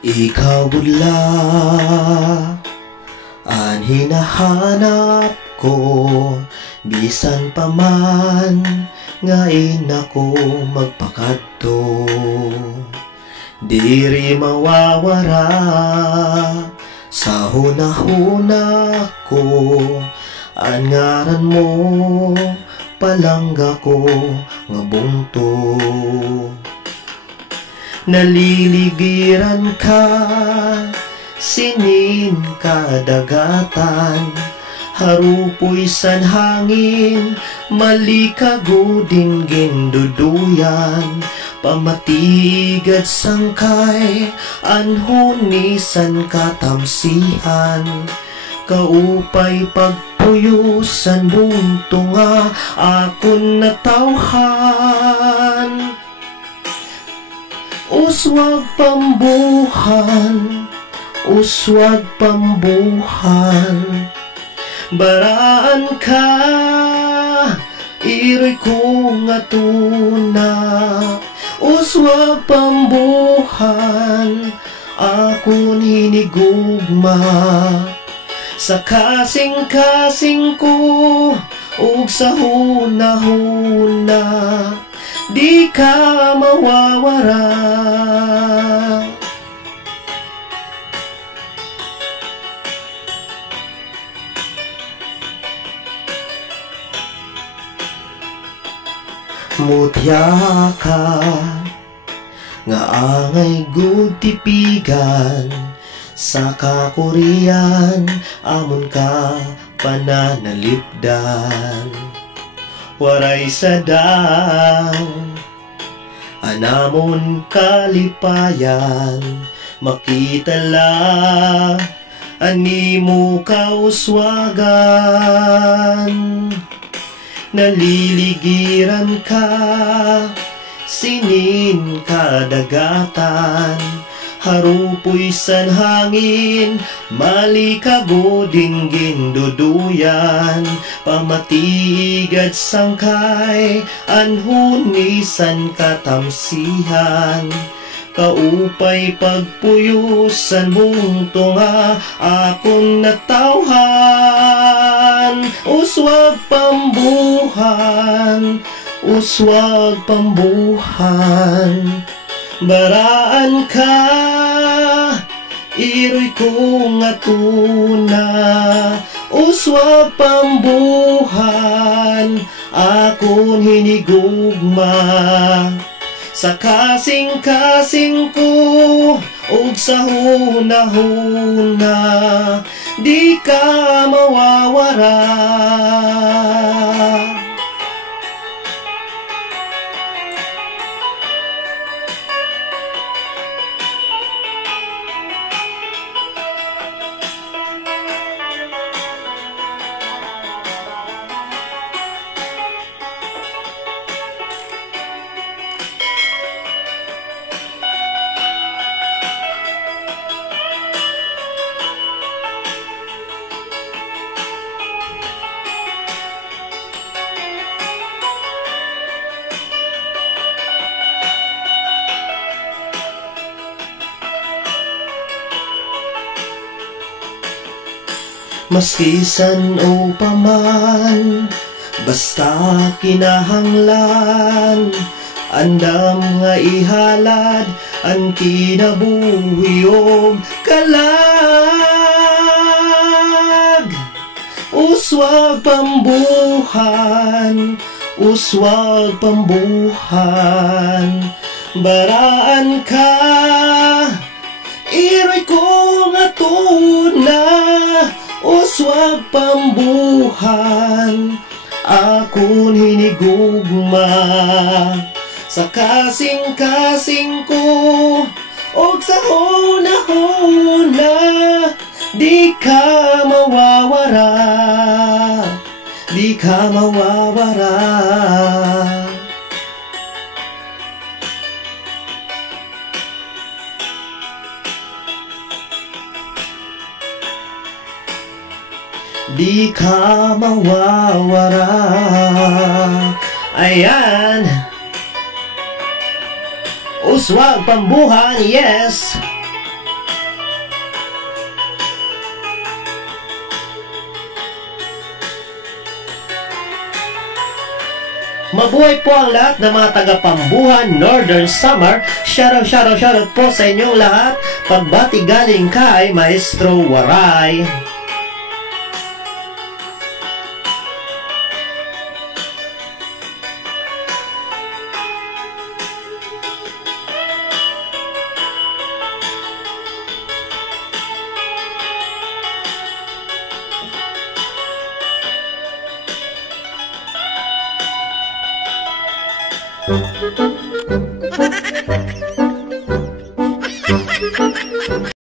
Ikaw budla ang hinahanap ko, bisan pa man ngain ako magpakadto. Diri mawawara sa hunahuna ko, ang ngaran mo palangga ko nga bungto. Naliligiran ka, sinin kadagatan, harupoy san hangin, malikaguding ginduduyan, pamatigad sangkay, anhunisan katamsihan, kaupay pagpuyusan bunto nga akon natawhan. Uswag pambuhan, uswag pambuhan, baraan ka, iroy ko nga tuna. Uswag pambuhan, akon hinigugma, sa kasing-kasing ko, ug sa huna-huna, di ka mawawara. Mutya ka nga angay gud tipigan, sa kakurian amon ka pananalipdan. Waray sadang anamon kalipayan, makita la animo kauswagan. Naliligiran ka, sinin kadagatan, harupoy san hangin, malikaguding ginduduyan, pamatigad sangkay, anhunisan katamsihan, kaupay pagpuyusan bunto nga akong natawhan. Uswag pambuhan, uswag pambuhan, baraan ka, iroy ko nga tuna. Uswag pambuhan, akon hinigugma, sa kasing-kasing ko, ug sa huna-huna, di ka mawawara. Maskisan o paman, basta kinahanglan, andam nga ihalad ang kinabuhi og kalag. Uswag pambuhan, uswag pambuhan, baraan ka, iroy ko nga tuna. Uswag pambuhan, akon hinigugma, sa kasing-kasing ko, og sa huna-huna, di ka mawawara, di ka mawawara. Di ka mawawara. Ayan, uswag pambuhan, yes. Mabuhay po ang lahat ng mga taga-Pambuhan, Northern Samar. Shoutout po sa inyong lahat. Pagbati galing kay Maestro Waray.